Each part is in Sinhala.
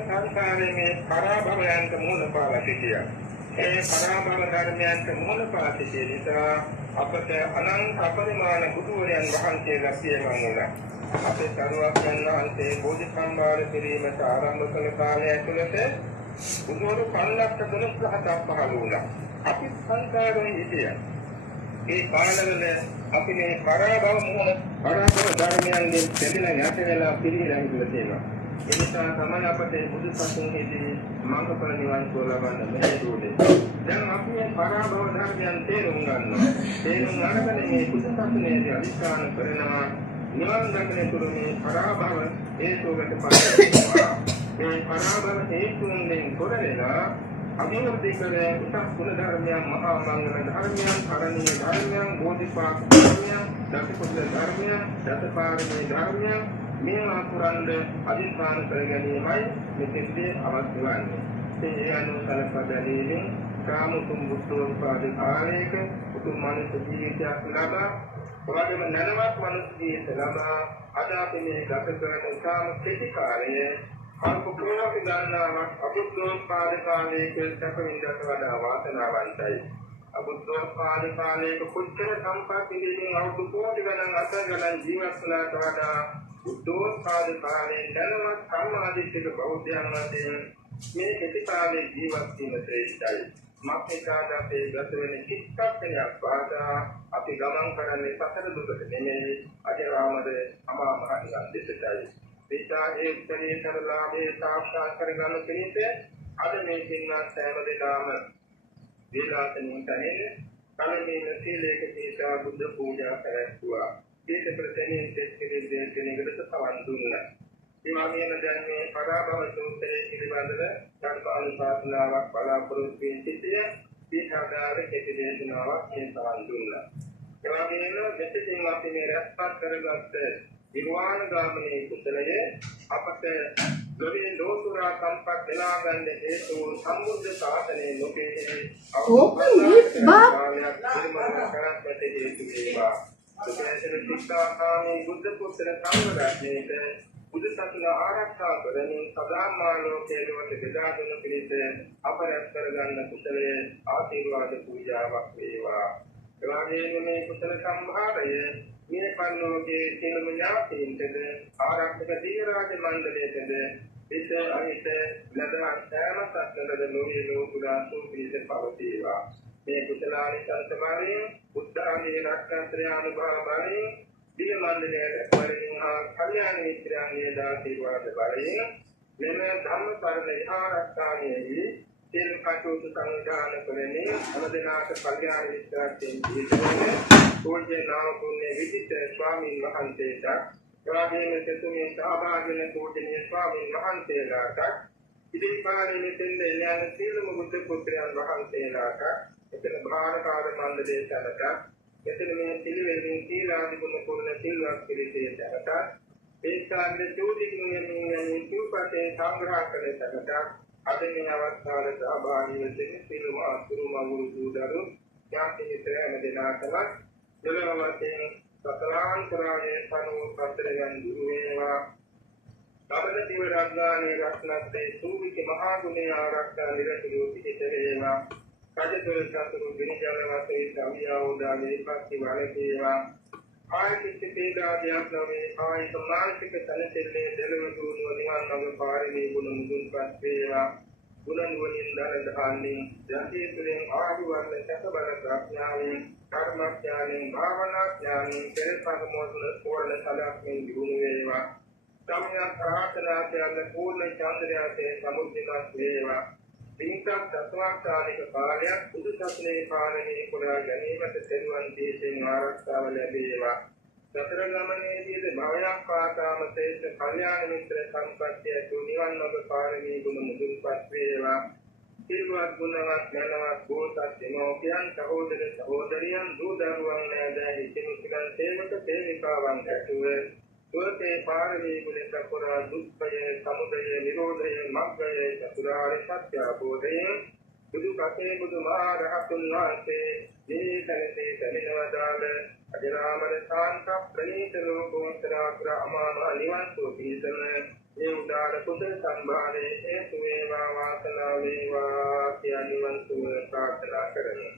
සංසාරයේ පරාභවයන්ට මූල පාලකතිය. ඒ පරාභව ධර්මයන්ට මූල පාලකතිය නිසා අපට අනන්ත අපරිමාණ බුදුරයන් වහන්සේලා සියමන් වුණා. අපේ සරුවක්යන් වහන්සේ බෝධි සම්භාර කිරීමට ආරම්භ කළ කාලය ඇතුළත බුදුවරු 5,12,000ක් පහළ වුණා. අපි සංසාරයේ හිටියා. ඒ කාලවල අපි මේ පරාභව ධර්මයන්ගෙන් දෙදෙනා යට වෙලා පිළිහිලා හිටලා තියෙනවා. ඒ නිසා තමයි අපට බුදු සසුනේදී මඟඵල නිවන් සුව ලබන්න බැහැ. දැන් අපි මේ පරාභව ධර්මයන් තේරුම් ගන්නවා. තේරුම් අරගෙන මේ බුදු සසුනේදී අධිෂ්ඨාන කරනවා නිවන් දකින තුරු මේ පරාභව හේතුවට පරිවෙනවා. මේ පරාභව හේතුන්ගෙන් තොරවෙලා අභිවෘද්ධි කරේ උසස් ගුණ ධර්මයන්, මහා මංගල ධර්මයන්, කරණීය ධර්මයන්, බෝධිපාක් ධර්මයන්, දසකුසල ධර්මයන්, දසපාරමී ධර්මයන් මේවා පුරන්ද අධිෂ්ඨාන කර ගැනීමයි මෙතෙන්දී අවශ්‍ය වන්නේ. ඒ අනුව සලකබැලීමෙන් කාමුතුම් බුද්ධෝත්පාද කාලයක උතුම් මනුෂ්‍ය ජීවිතයක් ලබා ඔබගේම නැනවත් මනුෂ්‍ය ජීවිත ලබා අද අපි මේ ගත කරන කාම කෙටි කාලයේ අනුකූලව ගන්නාවක් අබුද්ධෝත්පාද කාලයක සැපින්දට වඩා වාසනාවන්තයි. අබුද්ධෝත්පාද කාලයක කුච්චර සම්පත් ඉදිරියෙන් අවුරුදු කෝටි ගණන් අතර ගණන් ජීවත් වුණාට වඩා බුද්ධෝත්පාද කාලයේ දැනවත් සම්මාදිට්ඨික බෞද්ධයන් වශයෙන් මේ කෙටි කාලේ ජීවත් වීම ශ්‍රේෂ්ඨයි. මාත්‍රිකාගතේ ගත වෙන චිත්තක්ෂණයක් පාදා අපි ගමන් කරන්නේ සතර දුකට නෙමෙයි අජරාමර අමා මහ නිවන් දෙසටයි. විචාරයේ උත්තරීතර ලාභේ සාක්ෂාත් කරගන්න කෙනෙක් අද මේ සින්වත් සෑම දෙනාම වේලාසනින් තනින් කලමේ සීලයක තීසා බුද්ධ පූජා කරත්වා. ඒක ප්‍රතිනින් දෙස්කෙලේ දෙකෙනෙකුට සවන් දුන්නා. ඒ වගේම දැන් මේ පරාභව සූත්‍රයේ පිළිබඳව ධර්ම අනුශාසනාවක් බලාපොරොත්තු වෙන සිටිය දීහාගාර කෙටි දේශනාවක් මේ සවන් දුන්නා. ඒ වගේම මෙතෙන් අපි මේ රැස්පත් කරගත්ත නිර්වාණ ගාමිනී කුසලයේ අපට ගොඩේ ලෝතුරා සම්පත් දෙලා ගන්න හේතු සම්බුද්ධ ශාසනයේ ලෝකයේ අවබෝධ බුද්ධ පුත්‍ර සංඝරත්නයේ බුදු සසුන ආරක්ෂා කරමින් සදාම්මා ලෝකයේ ලොවට බෙදා දුන පිළිස අපරත් කරගන්න කුසලයේ ආශිර්වාද පූජාවක් වේවා. ඒ වගේම මේ කුසල සම්භාරය මේ පරිලෝකයේ සියලුම ඥාතීන්ටද ආරක්ෂක දීරාජ මණ්ඩලයටද ඉත අහිත ලදා සෑම සත්නද ලෝකයේ ලෝකුරා සූපීත පවතිවා. මේ කුසලානි සංසමාරයෙන් උද්ධානී රක්ඛන්ත්‍රය අනුභව බලයෙන් දිය මණ්ඩලයට වරින් හා කල්යාණ මිත්‍රයන්ගේ දාසීවාද බලයෙන් මෙම ධම්ම සරණ විහාරස්ථානයේදී සියලු කටයුතු සංවිධානය කරමින් හැමදෙනාට කල්යාණ මිත්‍රයන්ගෙන් දීපෝනේ පූජ්‍ය නාම පුණ්‍ය විදිත ස්වාමීන් වහන්සේට එවාගේම සතුමේ සහභාගී වෙන පූජනීය ස්වාමීන් වහන්සේලාට ඉදිරිපාරේ මෙතෙන් එළයන් සියලුම බුද්ධ පුත්‍රයන් වහන්සේලාට එතන භාරකාර මණ්ඩලයේ සැලක එතන මේ පිළිවෙලින් සීලාදි ගුණ පුරන සිල්වත් පිළිසේ සැලක ඒ කාර්ය චෝදිකින් යන්නේ සූපතේ සංග්‍රහ කළ සැලක අද මේ අවස්ථාවේ සහභාගී වෙන සියලුම අතුරු මඟුල් දූදරු ඥාති මිත්‍රයන් දෙනාටම දෙලවවතෙන් සතරාන්තරයේ සනෝ පත්‍රයන් දුරු වේවා. කබල දිව රාජානේ රත්නත්තේ සූවික මහා ගුණේ ආරක්ෂා නිරතුරු පිහිට වේවා. රජතුරු සතුරු විනිජන වාසේ සමියාවෝදාගේ පස්ති වලකේවා. ආයතිත් තේදාදයක් නොවේ ආයත මානසික තනතෙල්ලේ දෙලව දුණුව නිවන් මඟ පාරමී ගුණ මුදුන්පත් වේවා. ගුණ නුවණින් දරදහන්නේ යටි තුලින් ආදිවර්ණ සැකබල ප්‍රඥාවෙන් කර්මඥානෙන් භාවනාඥානෙන් පෙරපරමෝධන පෝරණ සලක්මින් දිනු වේවා. සම්‍යක් ප්‍රාර්ථනා කරන පූර්ණ චන්ද්‍රයාසේ සමුද්දිමත් වේවා. පින්කම් සත්වාකාලික කාලයක් බුදු සසුනේ පාලනයේ කුරා ගැනීමට සෙන්වන් දේශෙන් ආරක්ෂාව ලැබේවා. සතර ගමනේදී භවයක් පාතාම තේස කල්යාණ මිත්‍ර සම්පත්තිය තුනිවන් ඔබ පාරමී ගුණ මුදුන්පත් වේවා. සිල්වත් ගුණවත් ඥානවත් බෝසත් දෙමෝපියන් සහෝදර සහෝදරියන් දූ දරුවන් නෑදෑ හිතමිතුන් සේවක සේවිකාවන් ඇතුළේ සෝතේ පාරමී ගුණ සපුරා දුක්ඛය සමුදය නිරෝධය මග්ගය චතුරාර්ය සත්‍ය අවබෝධය බුදු කසේ බුදු මහා රහතුන් වහන්සේ මේ තනසේ සමිනවදාල අජරාමර ශාන්ත ප්‍රණීත ලෝකෝත්තර අමාම නිවන් සුව පිණිසම මේ උදාර කුසල සම්භාරයේ හේතු වේවා වාසනාව වේවා කියන නිවන් සුව ප්‍රාර්ථනා කරමි.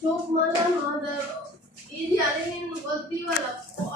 Çok malam ada. İyi yani benim o diyorlar. O